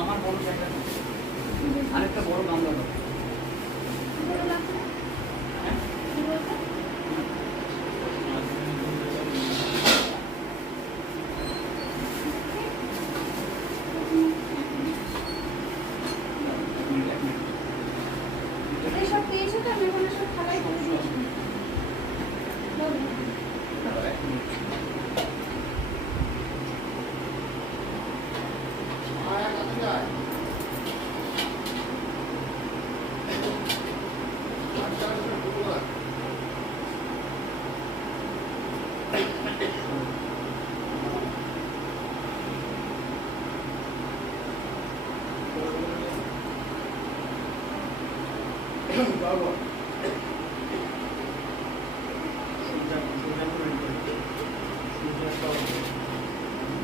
আমার বড় জায়গা আরেকটা বড় গামলা দাও।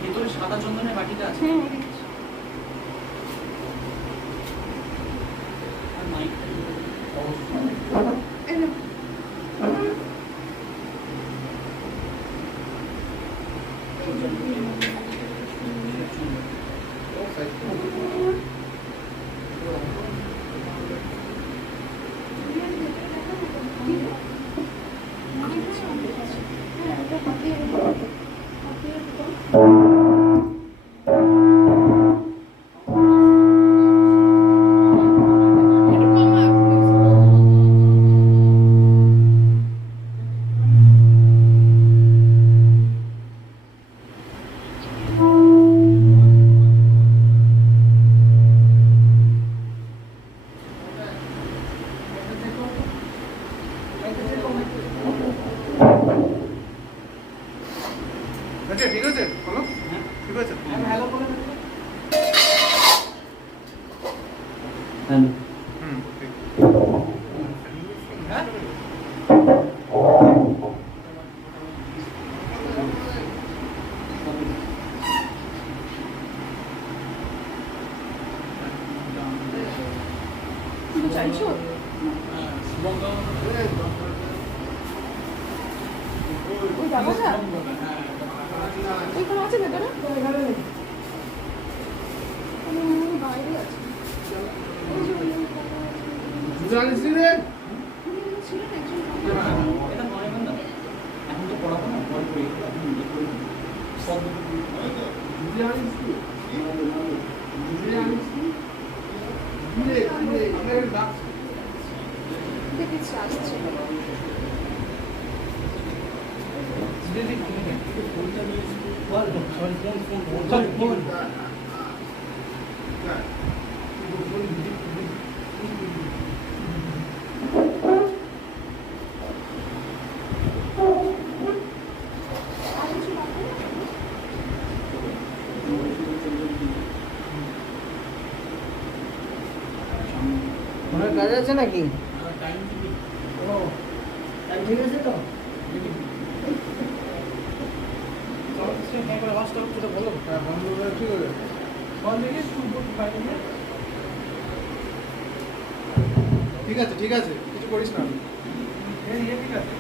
ভিতরে সাদা চন্দনের বাটিটা আছে। ঠিক আছে বলো ঠিক আছে হ্যালো বলে চাইছো যাবো না এখানে আছে ভেতরে বাইরে আছে জানিস রে এটা মনে হয় না এখন তো পড়াবো না পরে পড়ি সব জানিস কি জানিস কি আমাদের ডাক দেখেছি আসছে ওনার কাজ আছে নাকি? ও টাইম ঠিক আছে তো? ঠিক আছে ঠিক আছে কিছু করিস না ঠিক আছে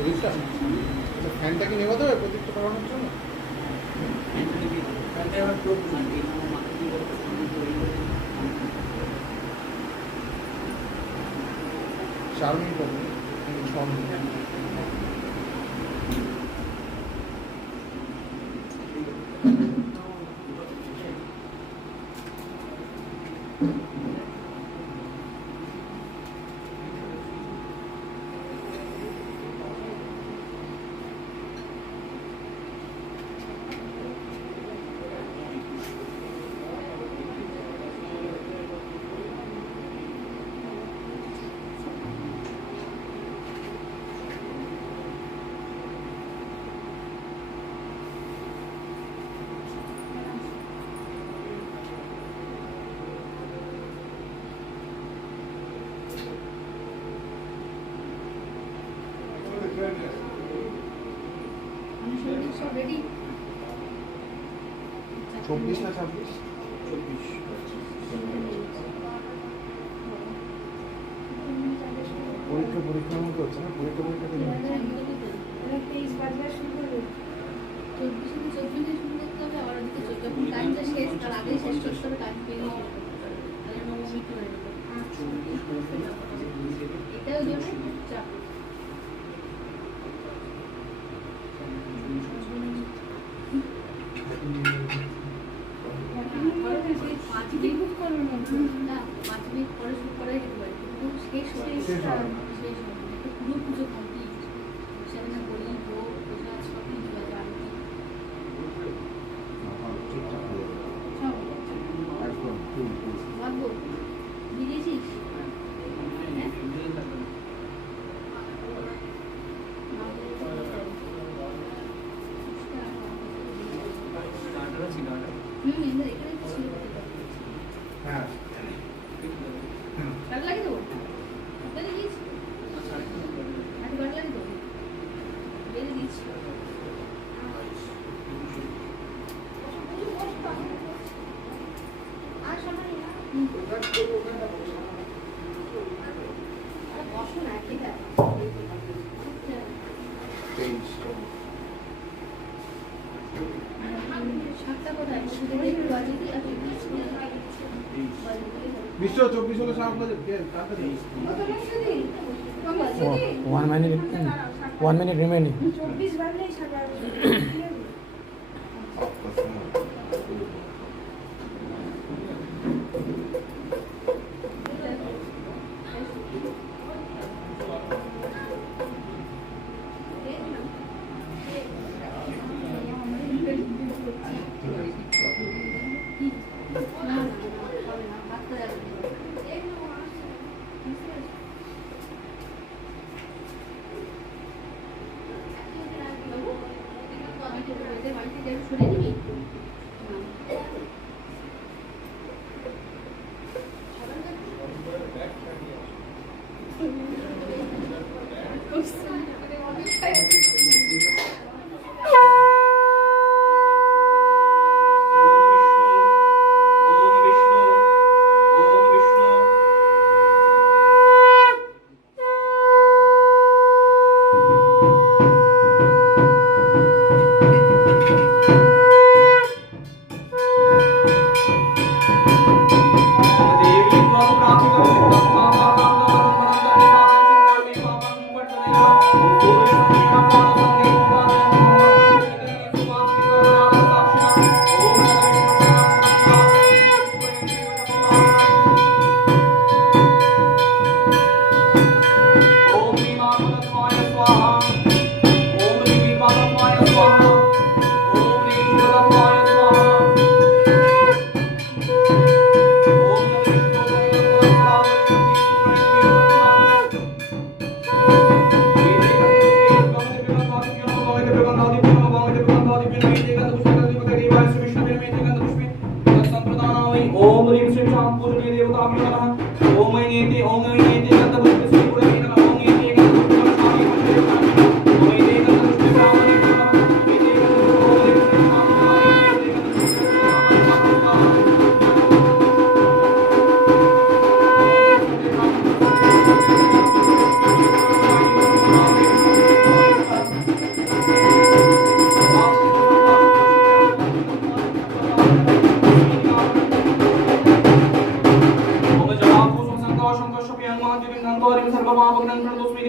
চল্লিশটা ফ্যানটা কি নেওয়া দেবে প্রদীপটা করানোর জন্য? চার মিনিট হবে 6 মিনিট। সব রেডি 24 না 26? পরীক্ষার মতো হচ্ছে না? পরীক্ষা দিন। 23 বাজবার শুরু করবে 24 থেকে শুরু করতে হবে আবার ওদিকে যখন টাইমটা শেষ তার আগেই শেষ করতে হবে টাইম পেয়ে তাহলে নবমী করে নেবে এটাও জন্য চাপ বুক করবে না 5 মিনিট পরে শুরু করাই যেতে পারে কিন্তু শেষ পুরো পুজো কমপ্লিট সেখানে বলি ভোগ পূজা সব কিছু আছে ভাববো দিয়েছিস হ্যাঁ কাল লাগে দেবো তাহলে দিস আজ কাল লাগে দেবো বেড়ে দিস বসো না ঠিক আছে সাতটা কোথায় বাজে কি আছে বিশ্ব 24 হলে 7 বাজে তাড়াতাড়ি 1 minute remaining. 24 বাজলেই সাজা শুনে নিবি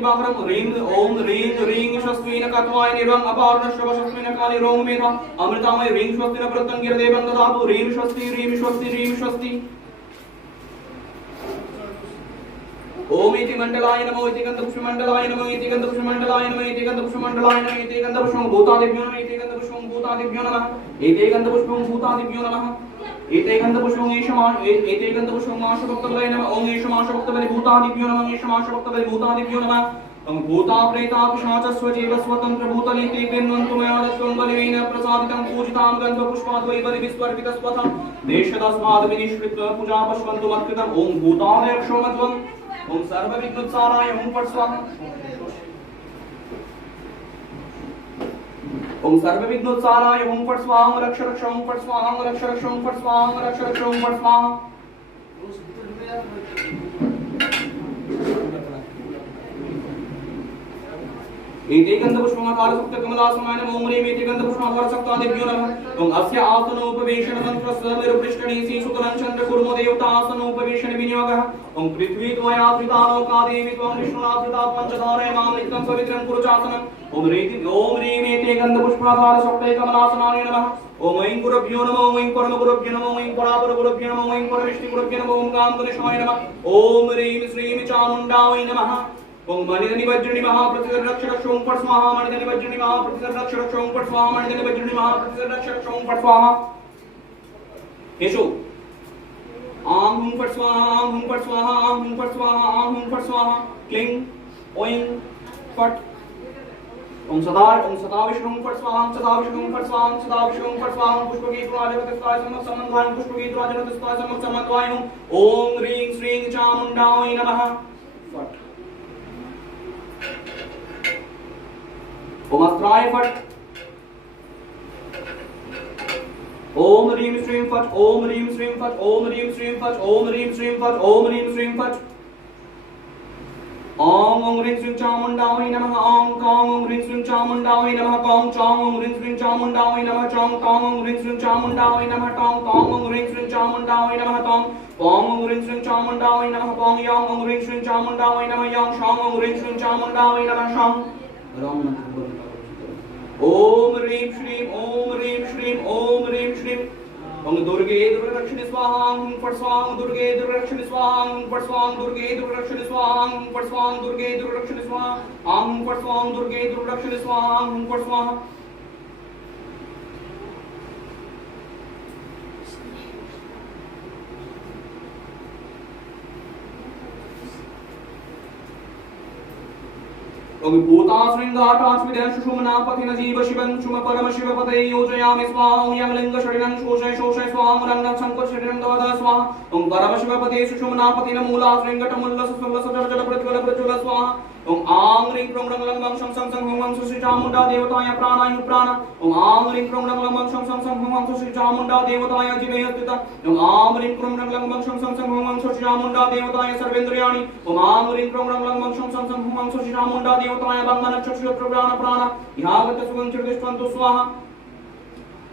प्रतिभाकरम ह्रीं ओम ह्रीं ह्रीं स्वस्तिन कत्वाय निर्वं अपार्ण स्वस्तिन काले रोम मेधा अमृतामय ह्रीं स्वस्तिन प्रत्यंगिर देवं ददातु ह्रीं स्वस्ति ह्रीं स्वस्ति ह्रीं स्वस्ति ओम इति मंडलाय नमो इति गंधपुष्पमंडलाय नमो इति गंधपुष्पमंडलाय नमो इति गंधपुष्पमंडलाय नमो इति गंधपुष्पं भूतादिभ्यो नमः इति गंधपुष्पं भूतादिभ्यो नमः इति गंधपुष्पं भूतादिभ्यो नमः इति गंधपुष्पं इति गंधपुष्पं माशभक्तवले नमः ओम ईशमाशभक्तवले भूतादिभ्यो नमः ईशमाशभक्तवले भूतादिभ्यो नमः ओम भूता प्रेता पिशाचस्व जीव स्वतंत्र भूतलीति बिन्वन्तु मया दत्तं बलिवेन प्रसादितं पूजितां गन्धपुष्पाद्वै बलिविस्वर्पितस्वथा देशदस्माद् विनिश्रित पूजा पश्वन्तु मत्कृतम् ओम भूताय रक्षोमध्वम् ओम सर्वविघ्नोत्साराय ओम फट् स्वाहा ओम सर्वविघ्नोत्साराय ओम फट् स्वाहा रक्ष रक्ष ओम फट् स्वाहा रक्ष रक्ष ओम फट् स्वाहा रक्ष रक्ष ओम फट् स्वाहा इति गंधपुष्पमाकार सुक्त कमलासमान ओम ह्रीं इति गंधपुष्पमाकार सक्तादिभ्यो नमः ओम अस्य आसनोपवेशन मंत्रस्य निरुपृष्टणीसि सुतलं चन्द्र कुर्मो देवता आसनोपवेशन विनियोगः ओम पृथ्वी त्वयावृतालोकादेवी त्वं विष्णुनाथृता पंचधारय मां नित्यं पवित्रं कुरु चासनम् ओम ह्रीं इति गंधपुष्पमाकार सक्ते कमलासनाय नमः ओम ऐं गुरुभ्यो नमः ओम ऐं परमगुरुभ्यो नमः ओम ऐं परापरगुरुभ्यो नमः ओम ऐं परमेष्टिगुरुभ्यो नमः ओम कामगणेशाय नमः ओम ह्रीं श्रीं चामुण्डायै नमः ओम मणिधनि वज्रनि महाप्रतिधर रक्षक ओम फट् स्वाहा मणिधनि वज्रनि महाप्रतिधर रक्षक ओम फट् स्वाहा मणिधनि वज्रनि महाप्रतिधर रक्षक ओम फट् स्वाहा केशो आम हुं फट् स्वाहा आम हुं फट् स्वाहा आम हुं फट् स्वाहा आम हुं फट् स्वाहा क्लीं ओं फट् ओम सदा विष्णु फट् स्वाहा सदा विष्णु फट् स्वाहा सदा विष्णु फट् स्वाहा पुष्पगीत राजगतस्ताय समन्वय पुष्पगीत राजगतस्ताय समन्वय ओम ह्रीं श्रीं चामुण्डायै नमः फट् ओम अस्त्राय फट् ओम ह्रीं श्रीं फट् ओम ह्रीं श्रीं फट् ओम ह्रीं श्रीं फट् ओम ह्रीं श्रीं फट् ओम ह्रीं श्रीं फट् ओम ओम ह्रीं श्रीं चामुण्डायै नमः ओम कौं ओम ह्रीं श्रीं चामुण्डायै नमः कौं चौं ओम ह्रीं श्रीं चामुण्डायै नमः चौं कौं ओम ह्रीं श्रीं चामुण्डायै नमः टौं कौं ओम ह्रीं श्रीं चामुण्डायै नमः टौं पौं ओम ह्रीं श्रीं चामुण्डायै नमः पौं यौं ओम ह्रीं श्रीं चामुण्डायै नमः यौं शौं ओम ह्रीं श्रीं चामुण्डायै नमः शौं ओम ह्रीं श्रीं ओम ह्रीं श्रीं ओम ह्रीं श्रीं ओम दुर्गे दुर्गरक्षिणी स्वाहा ओम फट् स्वाहा दुर्गे दुर्गरक्षिणी स्वाहा ओम फट् स्वाहा दुर्गे दुर्गरक्षिणी स्वाहा ओम फट् स्वाहा दुर्गे दुर्गरक्षिणी स्वाहा ओम फट् स्वाहा दुर्गे दुर्गरक्षिणी स्वाहा ओम फट् स्वाहा ओम भूताश्रृंगाटास्मिदेन सुषुम्नापतिन जीव शिवं शुम परम शिवपते योजयामि स्वाहा ओम यंगलिंग शरीरं शोषय शोषय स्वाहा ओम रंग संकोच शरीरं दवद स्वाहा ओम परम शिवपते सुषुम्नापतिन मूलाश्रृंगट मूल सुसंग सजल जल प्रज्वल प्रज्वल स्वाहा ओम आं ह्रीं क्रों रं लं वं शं सं सं हुं वं सुश्री चामुण्डा देवताय प्राणाय प्राण ओम आं ह्रीं क्रों रं लं वं शं सं सं हुं वं सुश्री चामुण्डा देवताय जिवे स्थित ओम आं ह्रीं क्रों रं लं वं शं सं सं हुं वं सुश्री चामुण्डा देवताय सर्वेन्द्रियाणि ओम आं ह्रीं क्रों रं लं वं शं सं सं हुं वं सुश्री चामुण्डा देवताय बन्धन चक्षुः प्राण प्राण यावत् सुगं चिर्तिष्ठन्तु स्वाहा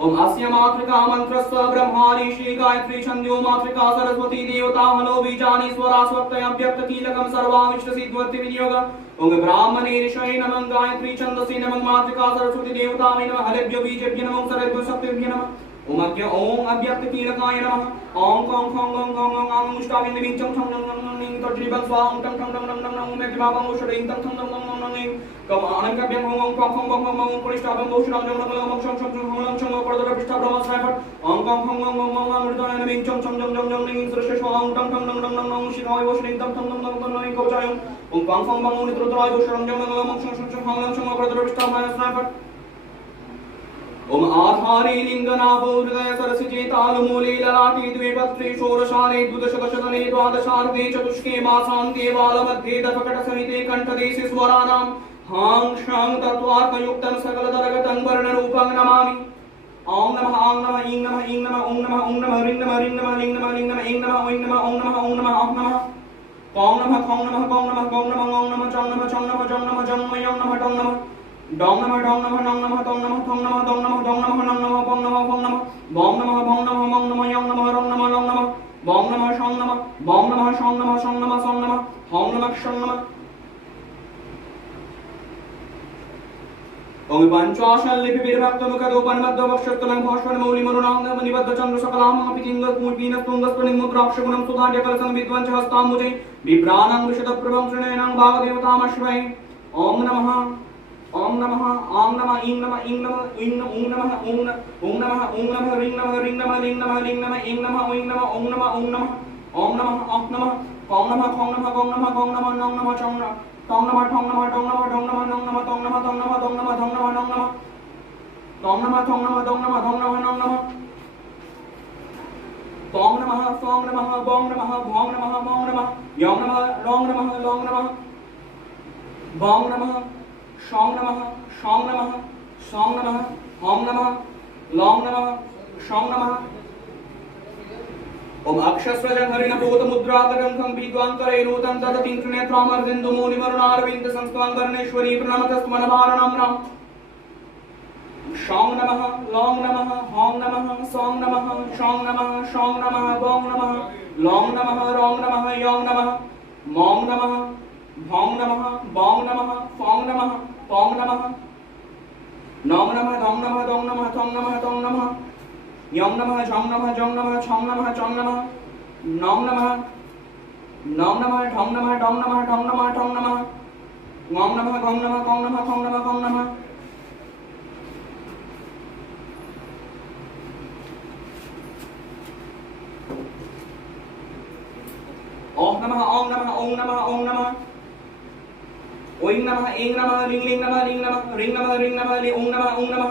ओम अस्य मातृका मंत्रस्य ब्रह्माणि श्री गायत्री छंदो मातृका सरस्वती देवता हलो बीजानि स्वरा स्वक्तय अव्यक्त कीलकं सर्वामिष्ट सिद्ध्यर्थि विनियोग ओम ब्राह्मणे ऋषये नमः गायत्री छंदसि नमः मातृका सरस्वती देवताय नमः हलेभ्यो बीजेभ्यो नमः सर्वेभ्यो शक्तिभ्यो नमः ओम अव्यक्त कीलकाय नमः ओम कं खं गं गं गं आं मुष्टाविन्द विंचं छं नं नं नं नं तज्रीबं स्वां टं टं टं नं नं नं मे दिमागं उषडे तं तं नं नं नं नं कम अनंकभ्यं ओम ओम कं खं गं गं गं पुरिष्टाभं उषडं जं नं नं शं शं शं नं शं पडदर पृष्ठा ब्रह्मस्नायफट ओम कं खं गं गं गं अमृताय विंचं छं जं जं जं नं सृष्ट स्वां टं टं नं नं नं शिवाय वशने तं तं नं नं नं कवचायं ओम कं खं गं नित्रोत्राय उषडं जं नं नं शं शं शं नं शं पडदर पृष्ठा ब्रह्मस्नायफट ओम आधारे लिंगनाभो हृदय सरसिजे तालमूले ललाटे द्विपत्रे षोडशाने द्वादशदशतने द्वादशार्धे चतुष्के मासान्ते बालमध्ये दशकटसहिते कण्ठदेशे स्वराणां हां शां तत्त्वार्थयुक्तं सकलतरगतं वर्णरूपं नमामि ओम नमः आं नमः ईं नमः ईं नमः ओं नमः ओं नमः ह्रीं नमः ह्रीं नमः लीं नमः लीं नमः ईं नमः ओं नमः ओं नमः ओं नमः ओं नमः कौं नमः कौं नमः कौं नमः कौं नमः ओं नमः चौं नमः चौं नमः जं नमः जं मयं नमः टौं नमः डोंग नमः डोंग नमः नंग नमः तोंग नमः थोंग नमः दोंग नमः दोंग नमः नंग नमः पोंग नमः पोंग नमः बोंग नमः बोंग नमः मोंग नमः यंग नमः रोंग नमः लोंग नमः बोंग नमः शोंग नमः बोंग नमः शोंग नमः शोंग नमः सोंग नमः होंग नमः शोंग नमः ओम पंचाशल लिपि विरभक्तमुखदोपन्मद्वक्षस्तलं भाष्वन्मौलिमरुणां निबद्ध चंद्र सकलाम अपितिंग पूर्वीन तुंगस्पनिं मुद्राक्षगुणं सुधार्य कलसं विद्वंच हस्ताम्बुजै विभ्राणां विशदप्रभं श्रेणेनां भागदेवतामश्वै ओम नमः ओम नमः ओम नमः ईं नमः ईं नमः ईं नमः ॐ नमः ॐ नमः ॐ नमः ह्रीं नमः ह्रीं नमः लीं नमः लीं नमः ईं नमः ॐ नमः ॐ नमः ॐ नमः ओम नमः ओम नमः ओम नमः ओम नमः ओम नमः ओम नमः नम नमः चम तम नमः ठम नमः ठम नमः ठम नमः नम नमः तम नमः तम नमः तम नमः धम नमः नम नमः तम नमः ठम नमः धम नमः धम नमः नम नमः तम नमः सोम नमः बोम नमः भोम नमः मोम नमः यम नमः लोम नमः लोम नमः बोम नमः शोम नमः शोम नमः सोम नमः ओम नमः लोम नमः शोम नमः ओम अक्षस्वजं हरिणभूत मुद्राकरं विद्वांकरेणुतं तदतिंत्रिनेत्रामर्दिन्दु मुनिमरुणारविन्द संस्त्वां वर्णेश्वरी प्रणमतस्मनभारणं राम शौं नमः लौं नमः हौं नमः सौं नमः शौं नमः शौं नमः बौं नमः लौं नमः रौं नमः यौं नमः मौं नमः भौं नमः बौं नमः फौं नमः पौं नमः नौं नमः धौं नमः दौं नमः थौं नमः तौं नमः यम नमः झम नमः जम नमः छम नमः चम नमः नम नमः ढम नमः डम नमः ढम नमः ठम नमः गम नमः गम नमः कम नमः खम नमः कम नमः ओम नमः ओम नमः ओम नमः ओम नमः ओं नमः ऐं नमः लिंग लिंग नमः लिंग नमः रिंग नमः ओं नमः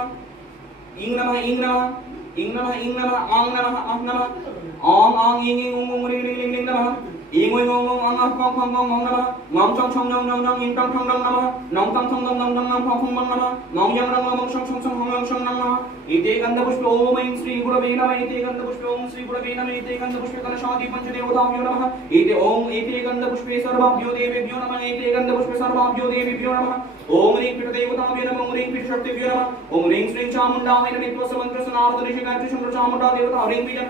ईं नमः ईं नमः ing namaha ang namaha ong ing ung ring namaha ing ung ang khong namaha ngom chong chong nong ing tong tong namaha nong tong tong nong phong phong namaha ngom yang nong chong chong namaha ite gandha pushpa om ing Shri गुरवे नमः ite gandha pushpa om Shri गुरवे नमः ite gandha pushpa कलशादि पंचदेवताभ्यो नमः ite ओम ite gandha पुष्पे सर्वाभ्यो देवेभ्यो नमः ite gandha पुष्पे सर्वाभ्यो देवेभ्यो नमः ओम ह्रीं पीठ देवताभ्यो नमः ओम ह्रीं पीठ शक्तिभ्यो नमः ओम ह्रीं श्रीं चामुण्डाय नमः त्वसमन्त्र सनारद ऋषि गायत्री चंद्र चामुण्डा देवता ह्रीं बीजं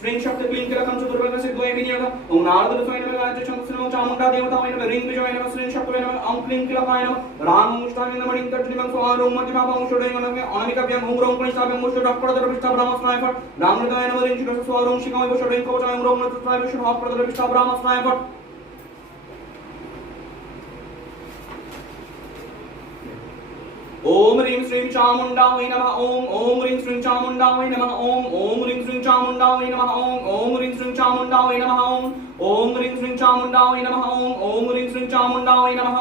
श्रीं शक्ति क्लीं किलकं चतुर्भुज सिद्धोय विनियोग ओम नारद ऋषि नमः गायत्री चंद्र सनो चामुण्डा देवता नमः ह्रीं बीजं नमः श्रीं शक्ति नमः ओम क्लीं किलकाय नमः राम मुष्टामि नमः ह्रीं तट्टिमं स्वारो मति बाबा मुष्टोय नमः अनामिकाभ्यं ओम ह्रीं पञ्चाभ्यं मुष्टो डक्परदर विष्टा ब्रह्मस्नाय फट राम हृदय नमः ह्रीं शिखर स्वारो शिखाय वशोय कवचाय ओम ह्रीं नमः विष्णु डक्परदर विष्टा ब्रह्मस्नाय फट ओम ह्रीं श्रीं चामुण्डाय नमः ओम ह्रीं श्रीं चामुण्डाय नमः ओम ह्रीं श्रीं चामुण्डाय नमः ओम ह्रीं श्रीं चामुण्डाय नमः ओम ह्रीं श्रीं चामुण्डाय नमः ओम ह्रीं श्रीं चामुण्डाय नमः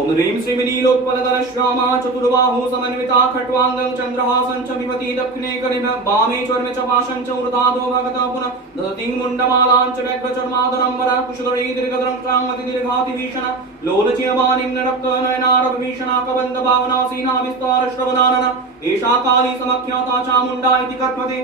ओम ह्रीं श्रीमिनीलोत्पलधर श्यामा चतुर्बाहु समन्विता खट्वांगं चंद्रहासं च विभति दक्षिणे करिम वामे चर्म च पाशं च ऊर्ध्वाधो भगता पुनः दधतिं मुण्डमालां च व्यग्रचर्मादरम्बरा कुशधरी दीर्घधरं त्रांगति दीर्घातिभीषण लोलचियमानिं रक्तनयनारभीषणा कबन्ध भावनासीना विस्तार श्रवदानन एषा काली समख्याता चामुण्डा इति कथ्यते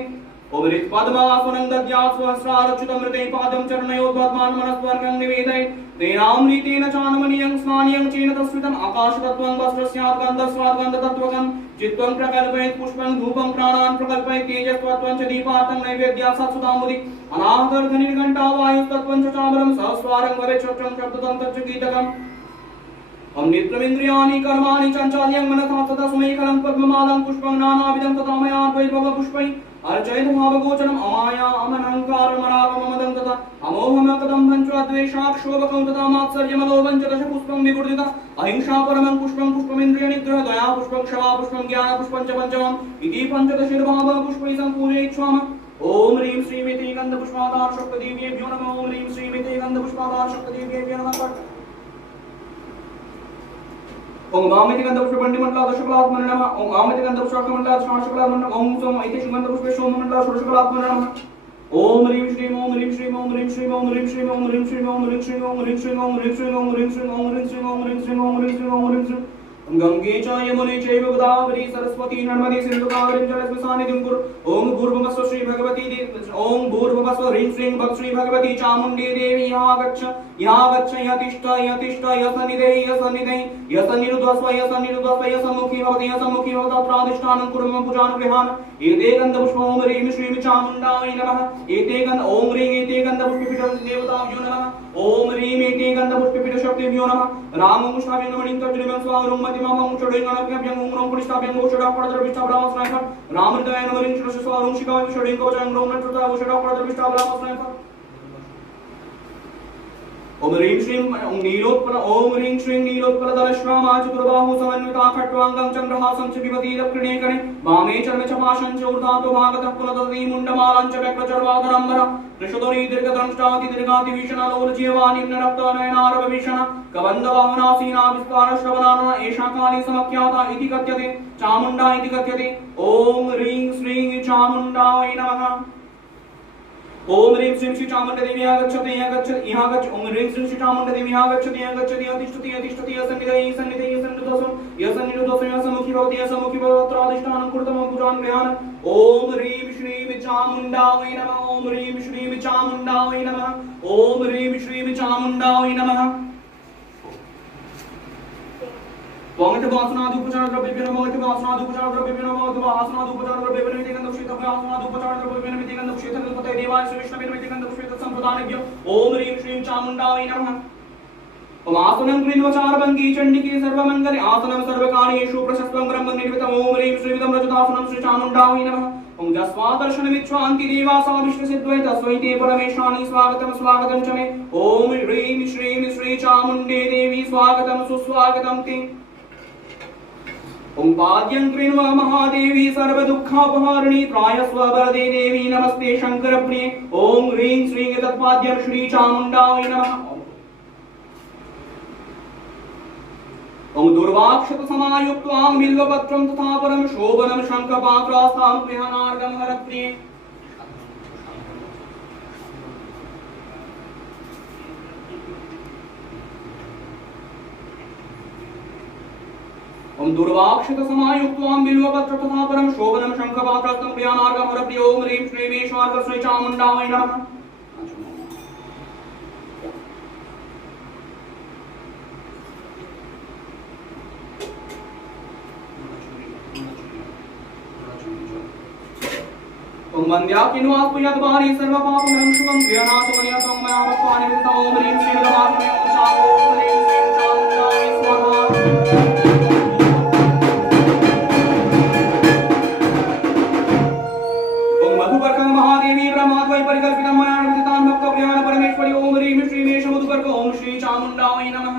ओम ऋत्पद्मासुनं दद्यात्सहस्रारच्युतमृते पादं चरणयोद्वद्मान् मनस्वर्गं निवेदये तेनामृतेन चान्मनीयं स्नानीयं चेन तस्मितम् आकाशतत्त्वं वस्त्रस्यात् गन्धस्वात् गन्धतत्त्वकं चित्तं प्रकल्पयेत् पुष्पं धूपं प्राणान् प्रकल्पयेत् तेजस्त्वं च दीपार्थं नैवेद्यात् सत्सुधामुदि अनाहतर्धनिर्घण्टा वायुस्तत्त्वं च चामरं सहस्वारं भवेत् शब्दं शब्दतं तच्च गीतकम् हम नित्यमिन्द्रियाणि कर्माणि चञ्चाल्यं मनसा तथा सुमेखलं पद्ममालं पुष्पं नानाविधं तथा मया द्वैभव पुष्पैः अर्चयित भावगोचरम् अमाया अमनहङ्कारमरागममदं तथा अमोहमकदं पञ्चद्वेषाक्षोभकं तथा मात्सर्यमलोभं च दशपुष्पं विगुर्दित अहिंसा परमं पुष्पं पुष्पमिन्द्रियनिग्रह दया पुष्पं क्षमा पुष्पं ज्ञान पुष्पं च पञ्चमम् इति पञ्चदशिर्भाव पुष्पैः सम्पूजयिष्यामः ओम ह्रीं श्रीमिति गन्धपुष्पादार शक्तिदेव्येभ्यो नमः ओम ह्रीं श्रीमिति गन्धपुष्पादार शक्तिदेव्येभ्यो नमः ओम आमिति गंधपुष्पमंडला दशकलात्मने नमः ओम आमिति गंधपुष्पमंडला षोडशकलात्मने ओम सोम ऐति गंधपुष्पे सोममंडला षोडशकलात्मने नमः ओम ह्रीं श्रीं ओम ह्रीं श्रीं ओम ह्रीं श्रीं ओम ह्रीं श्रीं ओम ह्रीं श्रीं ओम ह्रीं श्रीं ओम ह्रीं श्रीं ओम ह्रीं श्रीं ओम ह्रीं श्रीं ओम ह्रीं श्रीं ओम ह्रीं श्रीं ओम ह्रीं श्रीं ओम ह्रीं श्रीं गंगे च यमुने चैव गोदावरी सरस्वती नर्मदे सिन्धु कावेरी जलेस्मिन् सन्निधिं कुरु ओम भूर्भुवस्सुः श्री भगवती ओम भूर्भुवस्सुः ह्रीं श्रीं भग श्री भगवती चामुण्डी देवी आगच्छ यागच्छ यतिष्ठ यतिष्ठ यसनिधे यसनिधे यसनिरुद्धस्व यसनिरुद्धस्व यसम्मुखी भवति यसम्मुखी भवति प्रादिष्ठानं कुर्मः पूजानुगृहान् एते गन्धपुष्पं ओम ह्रीं श्रीं चामुण्डायै नमः एते गन्ध ओम ह्रीं एते गन्धपुष्पपीठ देवताभ्यो नमः ओम ह्रीं एते गन्धपुष्पपीठ शक्तिभ्यो नमः रामं शावेन मणिं तज्जलिमं स्वारुं मतिमं चोडेङ्गणभ्यं ओम पुष्टाभ्यं ओषडा पडद्रविष्टा ब्रह्मस्नायक रामृतयन मणिं चुरस्य स्वारुं शिखावं षडें कवचं रोम नटृता ओषडा पडद्रविष्टा ब्रह्मस्नायक ओम ह्रीं श्रीं नीलोत्पल ओम ह्रीं श्रीं नीलोत्पलधर श्यामा चतुर्बाहु समन्विता खट्वांगं चन्द्रहासं च विभति दक्षिणे कणे वामे चर्म च पाशं च ऊर्ध्वातो भागतः पुनदति मुण्डमालां च वक्रचर्वाधरम्बर कृशधुरी दीर्घदंष्टाति दीर्घाति भीषणालोलजीवानिम्न रक्तनयनारभीषण कबन्धवाहनासीना विस्तार श्रवणाना एषा काली समख्याता इति कथ्यते चामुण्डा इति कथ्यते ओम ह्रीं श्रीं चामुण्डायै नमः ओम ह्रीं श्रीं श्री चामुण्ड देवी आगच्छति आगच्छति यहाँ गच्छ ओम ह्रीं श्रीं श्री चामुण्ड देवी आगच्छति आगच्छति अतिष्ठति अतिष्ठति असन्निधि सन्निधि सन्निधोसं यसन्निधोसं यसमुखी भवति यसमुखी भवति अधिष्ठानं कुर्तमं पूजां गृहान् ओम ह्रीं श्रीं चामुण्डायै नमः ओम ह्रीं श्रीं चामुण्डायै नमः ओम ह्रीं श्रीं चामुण्डायै नमः वांगते वासनादुपचार द्रव्येभ्यो नमः वांगते वासनादुपचार द्रव्येभ्यो नमः वांगते वासनादुपचार द्रव्येभ्यो नमः इति गन्धक्षेत्रं वासनादुपचार द्रव्येभ्यो नमः इति गन्धक्षेत्रं गणपतये देवाय श्रीविष्णवे नमः इति गन्धक्षेत्रं संप्रदानेभ्यो ओम ह्रीं श्रीं चामुण्डायै नमः ओम आसनं कृण्वचारभङ्गी चण्डिके सर्वमङ्गले आसनं सर्वकार्येषु प्रशस्तं ब्रह्म निर्मितम् ओम ह्रीं श्रीविदं रजतासनं श्री चामुण्डायै नमः ओम जस्वादर्शनमिच्छान्ति देवासा विश्वसिद्वै तस्मै ते परमेशानि स्वागतं स्वागतं च मे ओम ह्रीं श्रीं श्री चामुण्डे देवी स्वागतं सुस्वागतं ते ओम पाद्यं कृण्व महादेवी सर्वदुःखापहारिणी त्रायस्व वरदे देवी नमस्ते शंकरप्रिये ओम ह्रीं श्रीं तत्पाद्यं श्री चामुण्डायै नमः ओम दुर्वाक्षत समायुक्त्वां बिल्वपत्रं तथा परं शोभनं शङ्खपात्रास्थां गृहाणार्गं हरप्रिये ओम दुर्वाक्षत समायुक्त्वां बिल्वपत्र तथा परं शोभनं शङ्खपात्रास्थं गृहाणार्गं हरप्रिये ओम ह्रीं श्रीं वेश्वार्क श्री चामुण्डायै नमः ओम वन्द्याकिन्वास्तु यद्वारी सर्वपापहरं शुभं गृहनाथमनियतं मया भक्त्वानि विदितं ओम ह्रीं श्रीं रमास्मै ओम शावो ओम ह्रीं श्रीं चामुण्डायै स्वाहा महादेवी ब्रह्माद्वै परिकल्पितं मया विदितां भक्तप्रियाण परमेश्वरी ओम ह्रीं श्रीं वेश मधुपर्क ओम श्री चामुण्डायै नमः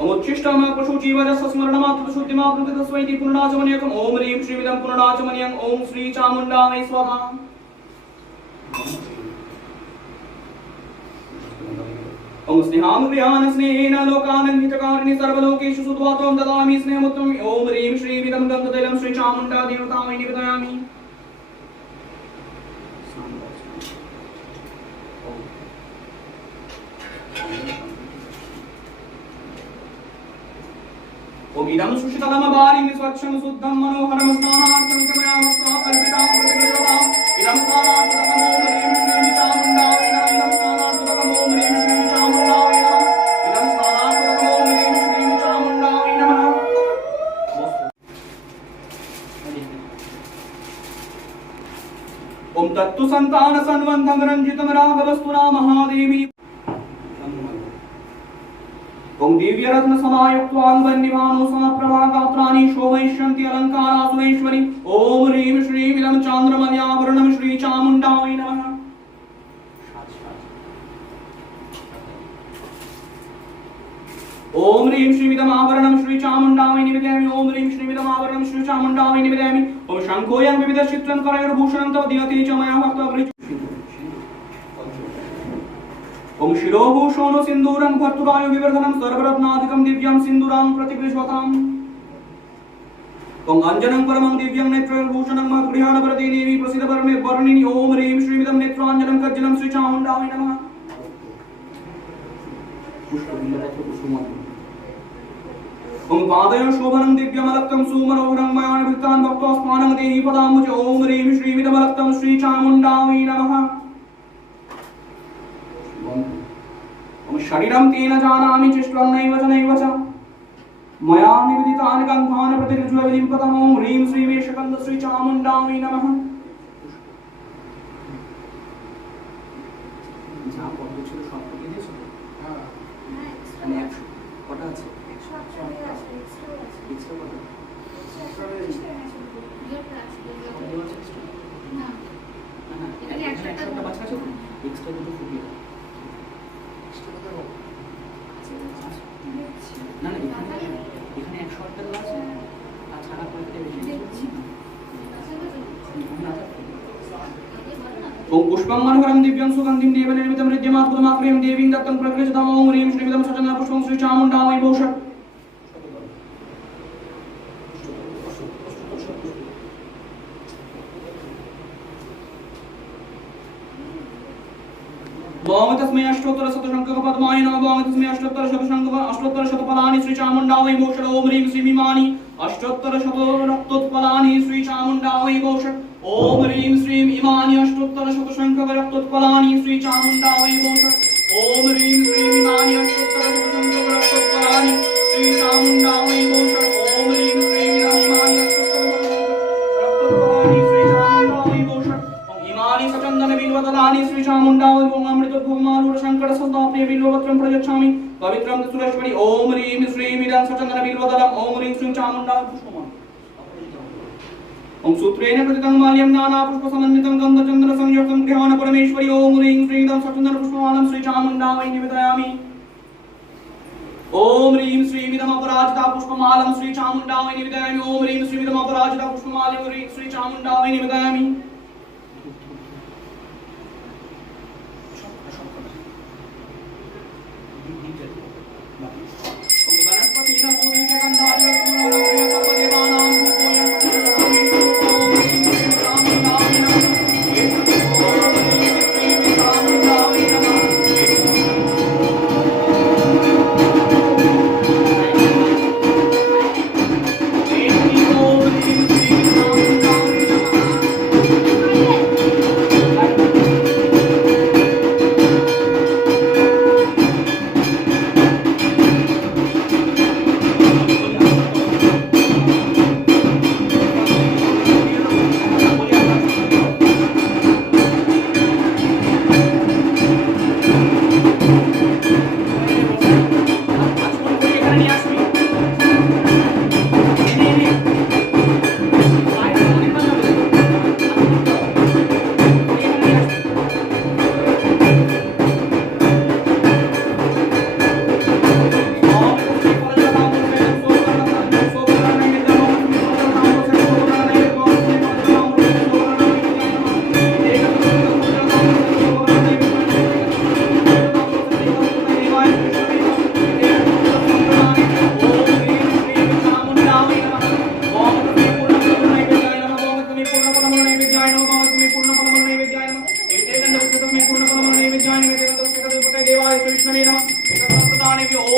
ओम उच्छिष्टं पशुजीवजस्य स्मरणमात्र शुद्धिमाप्नुते तस्मै पुनराचमनीयकम् ओम ह्रीं श्रीमिदं पुनराचमनीयं ओम श्री चामुण्डायै स्वाहा ओम स्नेहां गृहान् स्नेहेन लोकान् हितकारिणि सर्वलोकेषु सुत्वात्वं ददामि स्नेहमुत्तमम् ओम ह्रीं श्रीमिदं गन्धतैलं श्री चामुण्डा देवतायै निवेदयामि ओम इदं सुशितलमबालिं स्वच्छं शुद्धं मनोहरं स्नानार्थं कमया वस्त्रा कल्पितां प्रतिगृह्णाम् इदं स्नानार्थं ओम ह्रीं श्रीं चामुण्डायै नमः इदं स्नानार्थं ओम ह्रीं श्रीं चामुण्डायै नमः इदं स्नानार्थं ओम ह्रीं श्रीं चामुण्डायै नमः ओम तत्तु संतान संवन्तं रंजितं राघवस्तुना महादेवी ओम दिव्य रत्न समायुक्त्वां वह्निभानु समप्रभा गात्राणि शोभयिष्यन्ति अलङ्कारासुरेश्वरी ओम ह्रीं श्रीं इदं चान्द्रमल्याभरणं श्री चामुण्डायै नमः ओम ह्रीं श्रीं इदं आभरणं श्री चामुण्डायै निवेदयामि ओम ह्रीं श्रीं इदं आभरणं श्री चामुण्डायै निवेदयामि ओम शङ्खोऽयं विविधचित्रं करैर्भूषणं तव दीयते च मया भक्तवृ ओम शिरोभूषणो सिन्दूरं भर्तुरायु विवर्धनं सर्वरत्नादिकं दिव्यं सिन्दूरां प्रतिगृह्णाताम् ओम अंजनं परमं दिव्यं नेत्रभूषणं महद्गृहाणवरदे देवी प्रसिद्ध परमे वर्णिनि ओम ह्रीं श्रीमिदं नेत्राञ्जनं कज्जलं श्री चामुण्डायै नमः ओम पादयोः शोभनं दिव्यमलक्तं सुमनोहरं मया निवृत्तान् भक्त्वा स्मानं देहि पदाम्बुजे ओम ह्रीं श्रीमिदमलक्तं श्री चामुण्डायै नमः ओम शरीरं तेन जानामि चिष्टं नैव च नैव च मया निवेदितानि गन्धानि प्रतिगृह्य पदम् ओम ह्रीं श्रीं एषकन्द श्री चामुण्डायै नमः। যা পদ্ম ছিল সব পড়ে দিয়েছো তো? হ্যাঁ মানে 100 কটা আছে? 100 আছে এক্সট্রা আছে এক্সট্রা কটা? এক্সট্রা না না এখানে 100টা বাচ্চা আছে তো? এক্সট্রা দুটো ফুটিয়ে দাও। এক্সট্রা কথা বল। না না এখানে 108টা দেওয়া আছে আর ছাড়া কয়েকটা বেশি আছে। ओम पुष्पं मनोहरं दिव्यं सुगन्धिं देवनिर्मितं हृद्यमात्पुतमाप्रियं देवीं दत्तं प्रकृतितां ओम ह्रीं श्रीविदं सचन्द्र पुष्पं श्री चामुण्डायै भूषण। ओम तस्मै अष्टोत्तर शतशङ्खपद्माय नमः। ओम तस्मै अष्टोत्तर शतफलानि श्री चामुण्डायै भूषण। ओम ह्रीं श्रीं इमानि अष्टोत्तर शतरक्तोत्पलानि श्री चामुण्डायै भूषण। ओम ह्रीं श्रीं इमानि अष्टोत्तर शतशङ्खरक्तोत्पलानि श्री चामुण्डायै भूषण। ओम ह्रीं श्रीं इमानि अष्टोत्तर शतशङ्खरक्तोत्पलानि श्री चामुण्डायै भूषण। ओम ह्रीं श्रीं इमानि अष्टोत्तर शतशङ्खरक्तोत्पलानि श्री चामुण्डायै भूषण। ओम इमानि सचन्दन बिल्वदलानि श्री चामुण्डायै भूषण। अमृतोद्भवमालूर शङ्कर सदाप्रिय बिल्वपत्रं प्रयच्छामि पवित्रं सुरेश्वरी। ओम ह्रीं श्रीं इदं सचन्दन बिल्वदलम् ओम ह्रीं श्रीं चामुण्डायै पुष्पम्। ओम सूत्रेण कृतितं माल्यं नानापुष्पसमन्वितं गन्धचन्द्रसंयुक्तं गृहाण परमेश्वरी। ओम ह्रीं श्रीं इदं सचन्दन पुष्पमालं श्री चामुण्डायै निवेदयामि। ओम ह्रीं श्रीं इदं अपराजिता पुष्पमालं श्री चामुण्डायै निवेदयामि। ओम ह्रीं श्रीं इदं अपराजिता पुष्पमालं श्री चामुण्डायै निवेदयामि। ओम गणपतिना पूजिते गन्धार्य पुनः सर्वदेवानां भूपोयं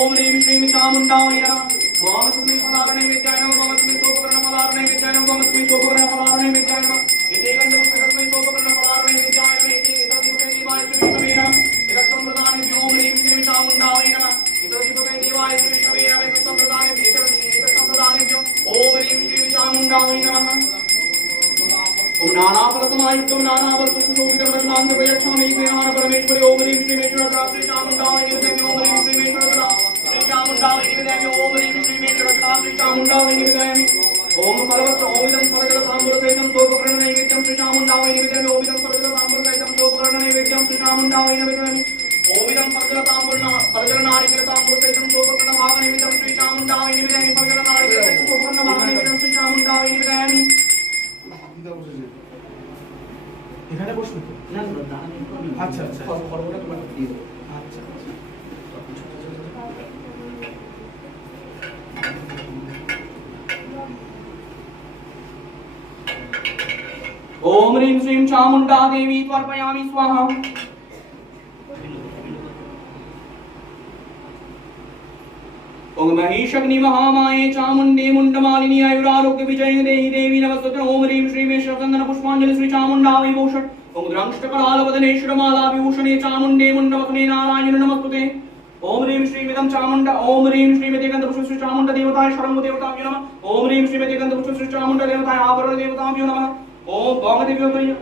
ओम ह्रीं श्रीं चामुण्डायै नमः। वामस्मै फलार्णे विद्याय नमः। वामस्मै सोपकर्ण फलार्णे विद्याय नमः। वामस्मै सोपकर्ण फलार्णे विद्याय नमः। एतेकं पुस्तकस्मै सोपकर्ण फलार्णे विद्याय नमः। एतेकं देवाय श्रीष्णवे नमः। एतत् संप्रदाने ओम ह्रीं श्रीं चामुण्डायै नमः। एतत् देवाय श्रीष्णवे नमः। एतत् संप्रदाने ओम ह्रीं श्रीं चामुण्डायै नमः। ओम नानाफलसमायुक्तं नानाफलसुशोभितं रत्नान्तं प्रयच्छामि गृहाण परमेश्वरी। ओम ह्रीं श्रीं श्री चामुण्डायै निवेदयामि। ओम ह्रीं श्रीं श्री चामुण्डायै निवेदयामि। ओम ह्रीं श्रीं श्री चामुण्डायै निवेदयामि। ओम फलवत्र ओम इदं फलजल ताम्बूलसहितं सोपकर्ण नैवेद्यं श्री चामुण्डायै निवेदयामि। ओम इदं फलजल ताम्बूलसहितं सोपकर्ण नैवेद्यं श्री चामुण्डायै निवेदयामि। ओम इदं फलजल नारिकेल ताम्बूलसहितं सोपकर्ण भाग नैवेद्यं श्री चामुण्डायै निवेदयामि। फलजल नारिकेल सहितं सोपकर्ण भाग नैवेद्यं श्री चामुण्डायै निवेदयामि। এখানে বসবি তো? না না দাঁড়ান। আচ্ছা আচ্ছা খড়গটা তোমার দিয়ে দেবো। আচ্ছা ओम ह्रीं श्रीं चामुण्डा देवी तर्पयामि स्वाहा। ओम महिषग्नि महामाये चामुण्डे मुण्डमालिनी आयुरारोग्य विजय देहि देवी नमस्तुते। ओम ह्रीं श्रीं चन्दन पुष्पाञ्जलि श्री चामुण्डायै भूषण। ओम द्रंष्टकरालवदने श्रीमाला विभूषणे चामुण्डे मुण्डवसने नारायण नमस्तुते। ओम ह्रीं श्रीमिदं चामुण्डा ओम ह्रीं श्रीमती गन्धपुष्प चामुण्डा देवताय शरणं देवताभ्यो नमः ओम ह्रीं श्रीमती गन्धपुष्प चामुण्डा देवताय आवरण देवताभ्यो नमः ओम वामदेव्योतय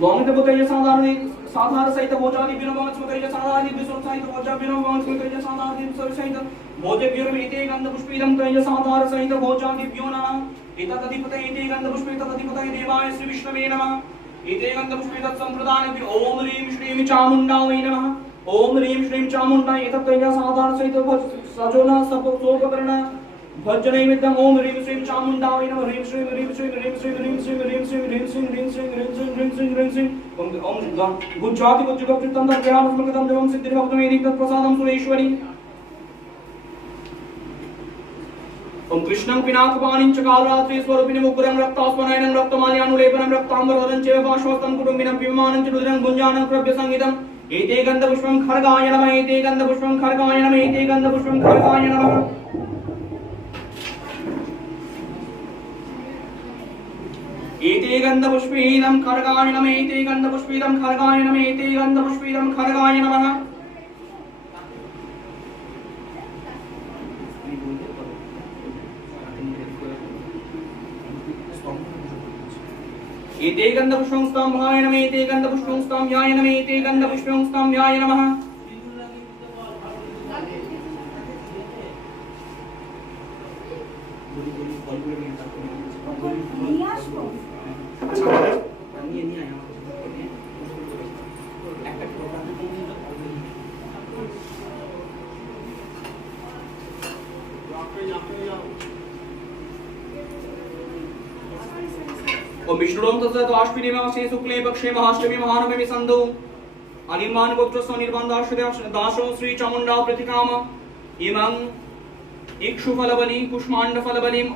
वामदेवोतय साधार सहित भोजादिभ्यो नमः स्मृतय साधादिभ्यो सहित भोजाभ्यो नमः स्मृतय साधादिभ्यो सहित भोजभ्यो नमः इति गन्धपुष्पिदं तय साधार सहित भोजादिभ्यो नमः एतदधिपतये इति गन्धपुष्पे तदधिपतये देवाय श्री विष्णवे नमः इति गन्धपुष्पे तत्सम्प्रदानेभ्यो ओम ह्रीं श्रीं चामुण्डायै नमः ओम ह्रीं श्रीं चामुण्डा एतत्तया साधार सहित सजोना सपोकर्ण भजनैवेद्यम् ओम ह्रीं श्रीं चामुण्डायै नमः ह्रीं श्रीं ह्रीं श्रीं ह्रीं श्रीं ह्रीं श्रीं ह्रीं श्रीं ह्रीं श्रीं ह्रीं श्रीं ह्रीं श्रीं ह्रीं श्रीं ह्रीं श्रीं ओम गुज्जाति गुज्जुगप्तम दर्भयाम स्मृतं देवं सिद्धिर्भक्तमेदि तत्प्रसादं सुरेश्वरी ओम कृष्णं पिनाकपाणिं च कालरात्रि स्वरूपिणं उग्रं रक्तास्मनयनं रक्तमाल्यानुलेपनं रक्ताम्बरधरं च पार्श्वस्थं कुटुम्बिनं पिबमानं च रुद्रं गुञ्जानं क्रव्य संगीतम् एते गन्धपुष्पं खड्गाय नमः एते गन्धपुष्पं खड्गाय नमः एते गन्धपुष्पं खड्गाय नमः एते गन्धपुष्पीदं खड्गाय नमः एते गन्धपुष्पीदं खड्गाय नमः एते गन्धपुष्पीदं खड्गाय नमः एते गन्धपुष्पं स्तम्भाय नमः एते गन्धपुष्पं स्तम्भाय नमः एते गन्धपुष्पं स्तम्भाय नमः ओम विष्णुं तस्य आश्विने मासे शुक्ले पक्षे महाष्टमी महानवमी संधौ अनिर्माण गोत्रस्य निर्बन्धाश्रय दासो श्री चामुण्डा प्रतिकाम इमं इक्षुफलबलिं कुष्माण्डफलबलिं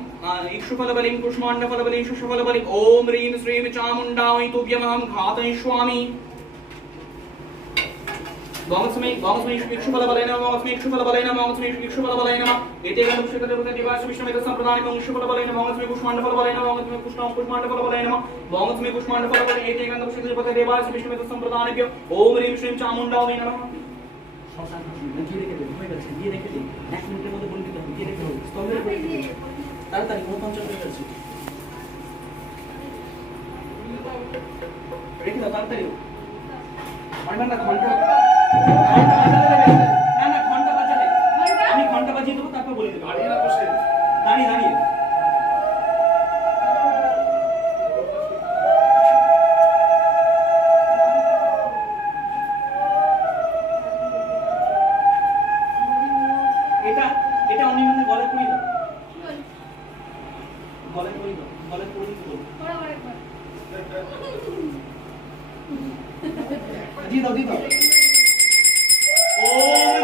शशफलबलिं ओम ह्रीं श्रीं चामुण्डायै तुभ्यमहं घातयिष्यामि वामस्मै इक्षुफलबलेन वामस्मै इक्षुफलबलेन वामस्मै इक्षुफलबलेन एते गन्धपुष्पे दिवास विष्णुमेत सम्प्रदानेन इक्षुफलबलेन वामस्मै कुष्माण्डफलबलेन वामस्मै कुष्माण्डफलबलेन वामस्मै कुष्माण्डफलबलेन एते गन्धपुष्पे दिवास विष्णुमेत सम्प्रदानेभ्यो ओम ह्रीं श्रीं चामुण्डायै नमः তাড়াতাড়ি কোন পঞ্চাশ হয়ে গেছে রেখে দাও তাড়াতাড়ি অনেক না ঘন্টা না ঘন্টা বাজালে আমি ঘন্টা বাজিয়ে দেবো তারপর বলে দেবো দাঁড়িয়ে না বসে দাঁড়িয়ে দাঁড়িয়ে এটা এটা অনির্বাণ গলায় পড়ি দাও গলায় পড়ি দাও গলায় পড়ি দাও दी दो ओम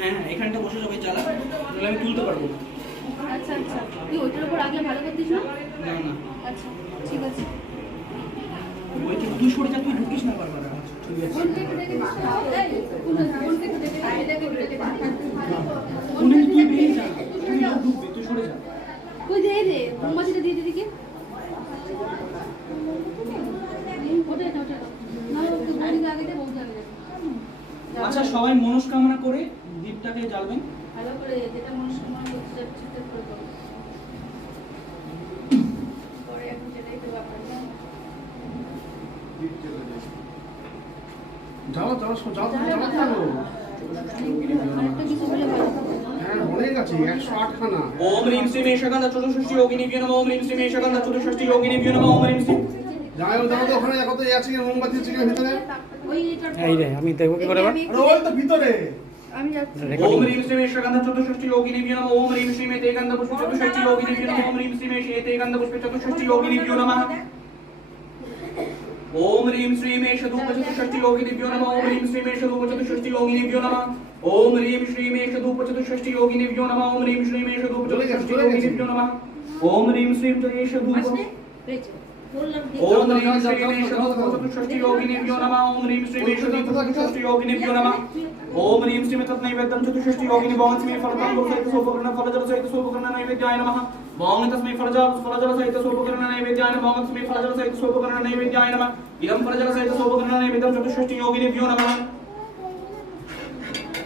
হ্যাঁ এখানটা বসে সবাই চালা, নাহলে আমি তুলতে পারবো না। আচ্ছা আচ্ছা, তুই ওইটার উপর রাখলে ভালো করতিস না? না না আচ্ছা ঠিক আছে। ওইটা তুই সরে যা, তুই ঢুকিস না বারবার। ঠিক আছে ফোনটা একটু দেখে দিস না? ফোনটা একটু দেখে দিস, এটাকে একটু দেখে দিস। উনি তুই বেরিয়ে যা, তুই লোক ঢুকবি, তুই সরে যা। কই দে দে, মোমবাতিটা দিয়ে দিদিকে। ওটা এটা ওটা না, তুই বৌদিকে আগে দে, বৌদি আগে দে। আচ্ছা সবাই মনস্কামনা করে দীপটাকে জ্বালবেন। ভালো করে যেটা মনস্কামনা করছিস ঠিকঠাক করে করো। পরে এখন সেটাই তো ব্যাপার। যাও যাও যাও যাও যাও। আরেকটা কিছু বলে ভালো হবে। হ্যাঁ অনেক আছে, 108 খানা। ओम ह्रीं श्रीं मेषगन्ध चतुष्षष्टि योगिनीभ्यो नमः। ओम ह्रीं श्रीं मेषगन्ध चतुष्षष्टि योगिनीभ्यो नमः। ओम ह्रीं श्रीं যাও যাও তো ওখানে দেখো তো আছে কি মোমবাতি আছে কি ভিতরে? ওই এটা এই রে আমি দেখবো কি করে এবার? আরে ওই তো ভিতরে। আমি যাচ্ছি। ओम ह्रीं श्रीं मेषगन्ध चतुष्षष्टि योगिनीभ्यो नमः। ओम ह्रीं श्रीं मेते गन्ध पुष्प चतुष्षष्टि योगिनीभ्यो नमः। ओम ह्रीं श्रीं मेषेते गन्ध पुष्प चतुष्षष्टि योगिनीभ्यो नमः। ओम ह्रीं श्रीं मेष धूप चतुष्षष्टि योगिनीभ्यो नमः। ओम ह्रीं श्रीं मेष धूप चतुष्षष्टि योगिनीभ्यो नमः। ओम ह्रीं श्रीं मेष धूप चतुष्षष्टि योगिनीभ्यो नमः। ओम ह्रीं श्रीं मेष धूप चतुष्षष्टि योगिनीभ्यो नमः। ओम ह्रीं श्रीं मेष धूप ओम ह्रीं श्रीं मेष धूप चतुष्षष्टि योगिनीभ्यो नमः। ओम ह्रीं श्रीं मेष धूप चतुष्षष्टि योगिनीभ्यो नमः। ओम ह्रीं श्रीं तत्नैवेद्यं चतुष्षष्टि योगिनी भवन् स्मै फलतं सहित सोपकर्ण फलजल सहित सोपकर्ण नैवेद्याय नमः। भवन् तस्मै फलजल सहित सोपकर्ण नैवेद्याय नमः। भवन् तस्मै फलजल सहित सोपकर्ण नैवेद्याय नमः। इदं फलजल सहित सोपकर्ण नैवेद्यं चतुष्षष्टि योगिनीभ्यो नमः।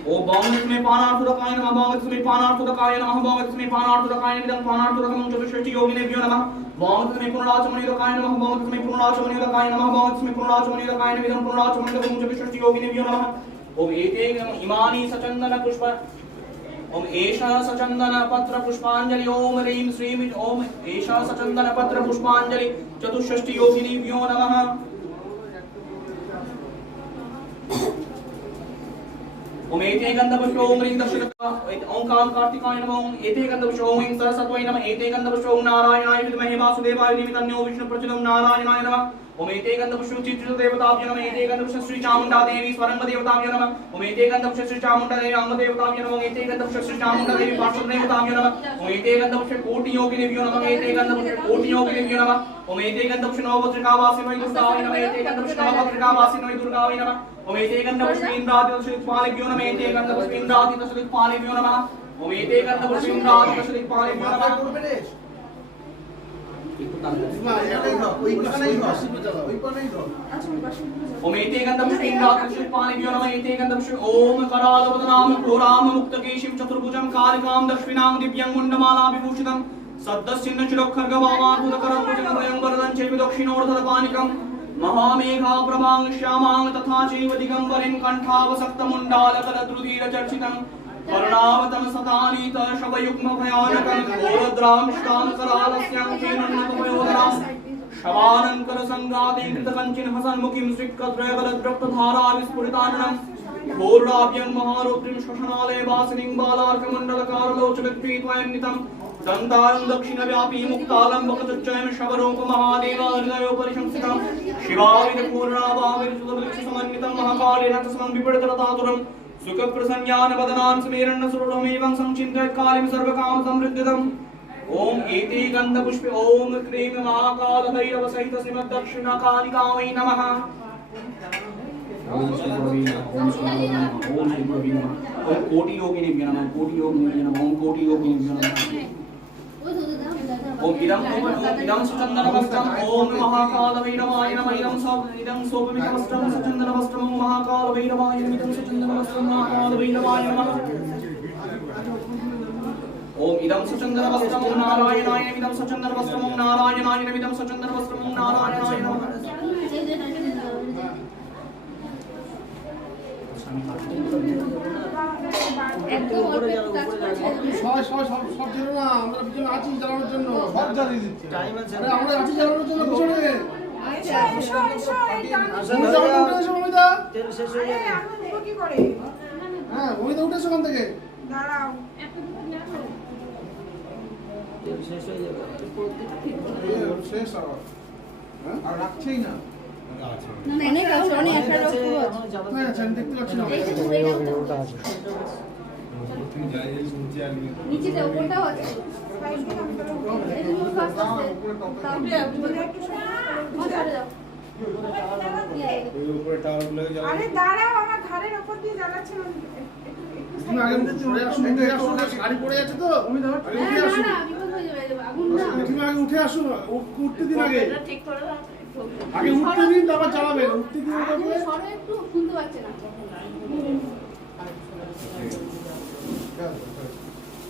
ओ भवन् तस्मै पानार्थुदकाय नमः। भवन् तस्मै पानार्थुदकाय नमः। भवन् तस्मै पानार्थुदकाय इदं पानार्थुदकं चतुष्षष्टि योगिनीभ्यो नमः। भवन् तस्मै पुनराचमनिदकाय नमः। भवन् तस्मै पुनराचमनिदकाय नमः। भवन् तस्मै पुनराचमनिदकाय इदं पुनराचमनिदकं चतुष्षष्टि योगिनीभ्यो नमः। ओम एते इमानि सचंदन पुष्प ओम एषा सचंदन पत्र पुष्पांजलि। ओम ह्रीं श्रीं ओम एषा सचंदन पत्र पुष्पांजलि चतुष्षष्टि योगिनीभ्यो नमः। ओम एते गंधपुष्प ओम ह्रीं दशरथ ओम काम कार्तिकाय नमः। ओम एते गंधपुष्प ओम ह्रीं सरस्वत्यै नमः। एते गंधपुष्प ओम नारायणाय विद्महे वासुदेवाय धीमहि तन्नो विष्णु प्रचोदयात्। नारायणाय नमः। ओम एते गंधपुष्प चित्र देवताभ्यो नमः। एते गंधपुष्प श्री चामुंडा देवी स्वरंग देवताभ्यो नमः। ओम एते गंधपुष्प श्री चामुंडा देवी अंग देवताभ्यो नमः। ओम एते गंधपुष्प श्री चामुंडा देवी पार्श्व देवताभ्यो नमः। ओम एते गंधपुष्प कोटि योगिनीभ्यो नमः। एते गंधपुष्प कोटि योगिनीभ्यो नमः। ओम एते गंधपुष्प नवभद्रिका वासिनै दुर्गायै नमः। एते गंधपुष्प नवभद्रिका वासिनै दुर्गायै नमः। ओम एते गंधपुष्प इंद्रादि दशदिक्पालेभ्यो नमः। एते गंधपुष्प इंद्रादि दशदिक्पालेभ्यो नमः। ओम एते गंधपुष्प इंद्रादि दशदिक्पालेभ्यो नमः। ओम एते गंधपुष्प इंद्रादि दशदिक्पालेभ्यो नमः। एते गंधपुष्प ओम करालवदनां घोरां मुक्तकेशीं चतुर्भुजं कालिकां दक्षिणां दिव्यं मुण्डमाला विभूषितं सद्दस्सिन्न चिरोखर्गवामातुदकरं भुजगभयं वरदं चैव दक्षिणोर्धरपानिकं महामेघा प्रभां श्यामां तथा चैव दिगम्बरीं कण्ठावसक्तमुण्डालकलद्रुधिरचर्चितं कर्णावतं सतानीत शवयुग्म भयानकं घोरद्रां श्रां करालस्यां चेनन्नतपयोदरां शवानंकर संगातिं कृतकञ्चिन हसन्मुखीं स्विक्कत्रयबलद्रक्तधारा विस्फुरिताननं घोराभ्यं महारौद्रीं श्वशनालये वासिनीं बालार्कमण्डलकारलोचनक्रीत्वयन्नितं दन्तारं दक्षिणव्यापी मुक्तालम्बकचच्चयं शवरूप महादेव हृदयोपरिशंसितं शिवाविदपूर्णाभाविर्सुतवृक्षसमन्वितं महाकालेन तस्मं विपणितरतातुरं सुखप्रसन्यानवदनान् स्मेरन्नसुरमेवं संचिन्तयत्कालिं सर्वकाम समृद्धिदम् ओम एते गंधपुष्प ओम क्रीम महाकाल भैरव सहित श्रीमद् दक्षिणाकालिकायै नमः। ओम श्री गुरुवे नमः। ओम श्री गुरुवे नमः। ओम श्री गुरुवे नमः। ओम कोटि योगिनीभ्यो नमः। कोटि योगिनीभ्यो नमः। ओम कोटि योगिनीभ्यो नमः। ओम इदं सुचन्दनवस्त्रम् ओम महाकाल भैरवाय नमः। इदं सोपमिकवस्त्रं सुचन्दनवस्त्रम् ओम महाकाल भैरवाय नमः। इदं सुचन्दनवस्त्रं महाकाल भैरवाय नमः। ओम इदं सुचन्दनवस्त्रं ओम नारायणाय नमः। इदं सुचन्दनवस्त्रं ओम नारायणाय नमः। इदं सुचन्दनवस्त्रं ओम नारायणाय नमः। একদম অল্প একটু কাজ করছে। সব জেনো না, আমরা পিছনে আছি চালানোর জন্য, সব জ্বালিয়ে দিচ্ছে। টাইম আছে আরে আমরা আছি চালানোর জন্য পিছনে। আচ্ছা মমিতা উঠে এসো, মমিতা। তেল শেষ হয়ে যাবে। হ্যাঁ মমিতা উঠে এসো ওখান থেকে। তেল শেষ হয়ে যাবে। শেষ আবার। হ্যাঁ আর রাখছেই না। না না অনেক আছে, অনেক একটা আছে, রকম আছে। এখনো যাবতীয়- হ্যাঁ, আচ্ছা, আমি দেখতে পাচ্ছি না। এই যে দূরে একটা ওটা আছে। নিচে যে ওপরটাও আছে। এই যে মোট আস্তে আস্তে। তারপরে একটু সরে যাও। আরে দাঁড়াও, আমার ঘাড়ের ওপর দিয়ে জ্বালাচ্ছে তুমি আগে উঠে আসো, উঠে আসো, না, শাড়ি পরে আছে তো আগে উঠে না আসো। না বিপদ হয়ে যাবে আগুন না। তুমি আগে উঠে আসো, উঠতে দিন আগে ঠিক করে দাও। আগে উঠতে দিন, তারপর চালাবেন। উঠতে দিন তারপরে। সরো একটু, শুনতে পাচ্ছে না।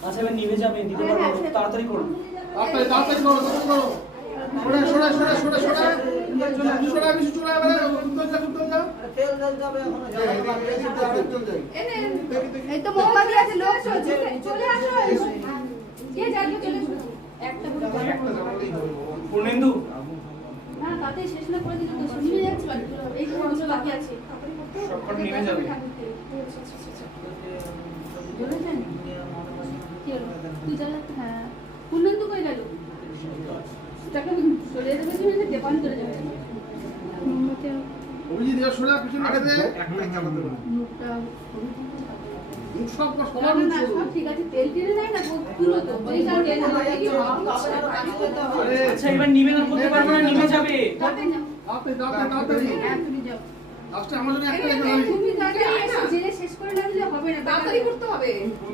আচ্ছা এবার নিভে যাবে, দিতে পারবো না, তাড়াতাড়ি করুন। তাড়াতাড়ি তাড়াতাড়ি করো, তাড়াতাড়ি করো। সরে সরে সরে সরে সরে সরে কিছু চলে যাবে। উত্তর যা, উত্তর যা। তেল জ্বলতে হবে এখনো, এই তো মোমবাতি আছে, লোক চলছে, চলে আসো। কে যাবে চলে আসো। একটা করে পূর্ণেন্দু না তাতে শেষ না করে দিলে তো শুনিয়ে যাচ্ছে বাকি। এই তো অংশ বাকি আছে। সবকটা নেমে যাবে। বলেছেন কি হলো? তুই জ্বালা, হ্যাঁ কুন্নন্দু কই গেল? টাকা চলে যেতে বলছি মানে দোকান চলে যাবে। অভিজিৎ এবার সরে যা, পিছনে আগে দে। মুখটা মুখ সব না সবার না মুখ না সরু। সব ঠিক আছে, তেল টেনে নেয় না পুরো তো এই কারণে তেল হয়ে গিয়ে আরে, আচ্ছা এবার নিভে না করতে পারবো না, নিভে যাবে। তাড়াতাড়ি তাড়াতাড়ি তাড়াতাড়ি। হ্যাঁ তুমি যাও। লাস্টে আমার জন্য একটা রেখে যাবি। তুমি তাড়াতাড়ি এসে জেলে শেষ করে না দিলে হবে না, তাড়াতাড়ি করতে হবে।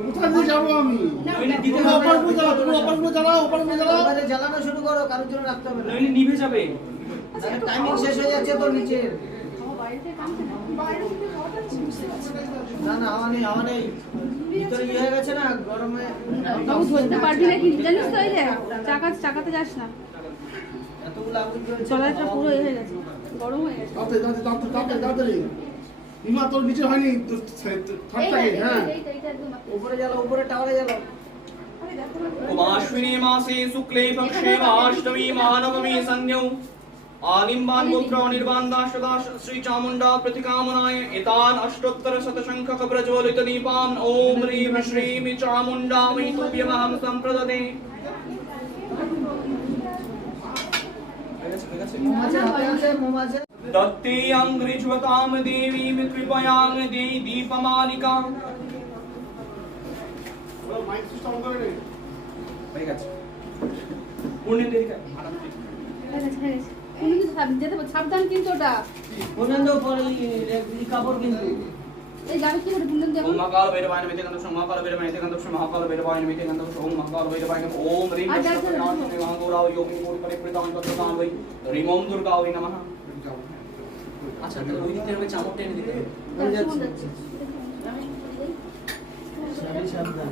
কোথায় দিয়ে যাবো আমি? নইলে দিতে তুমি হবে। অপারগুলো জ্বালাও, তুমি অপারগুলো জ্বালাও, অপারগুলো জ্বালাও। এবারে জ্বালানো শুরু করো, কারোর জন্য রাখতে হবে না। নইলে নিভে যাবে। টাইমিং শেষ হয়ে যাচ্ছে তো নিচে। আমার বাড়িতে কামছে না। বাইরে থেকে হাওয়াটা আসছে, বুঝতে পারছি না। না না, হাওয়া নেই, হাওয়া নেই। ভিতরে ইয়ে হয়ে গেছে না, গরমে। বাবু ধরতে পারবি না কি জানিস তো? এই যে চাকাতে যাস না, এতগুলো আগুন জ্বলছে। চলাটা পুরো এ হয়ে গেছে, গরম হয়ে গেছে। তাড়াতাড়ি তাড়াতাড়ি তাড়াতাড়ি তাড়াতাড়ি। ইমা তোর নিচে হয়নি তো থাকটাকে, হ্যাঁ। এইটা একদম বাকি। উপরে জ্বালো, উপরে টাওয়ারে জ্বালো। আরে দেখো না, उमाश्विनी मासे शुक्ले पक्षे महाष्टमी महानवमी संज्ञौ आनिम्बान् गोत्रो निर्बान्धाश्वदाश श्री चामुण्डा प्रतिकामनाय एतान् अष्टोत्तर शतशङ्खक प्रज्वलित दीपान् ॐ ह्रीं श्रीं चामुण्डा मयि तुभ्यमहं सम्प्रददे। মোম আছে, হাতে আছে, মোম আছে। दत्तेयं ऋज्वतां देवीं कृपयां देहि दीपमालिकाम्। মাইক সিস্টেম করে নে। হয়ে গেছে। পূর্ণেন্দু এদিকে আয়। হয়ে গেছে, হয়ে গেছে। তুমি কিন্তু যেতে সাবধান কিন্তু ওটা। পর্যন্ত পরে এই কাপড় কিন্তু। এই যাবে কি করে বুনন দেখো। ओम महाकाल भैरवाय नमः गंधम महाकाल भैरवाय नमः गंधम महाकाल भैरवाय नमः गंधम ओम महाकाल भैरवाय नमः ओम ह्रीं नमः महागौराव योगिनी कोटि परिप्रेतां तत्तां वै ह्रीं ओम दुर्गावै नमः। আচ্ছা তাহলে ওই দিক থেকে চামড়টা এনে দিতে হবে। হয়ে যাচ্ছে। যাচ্ছে। সাবধান।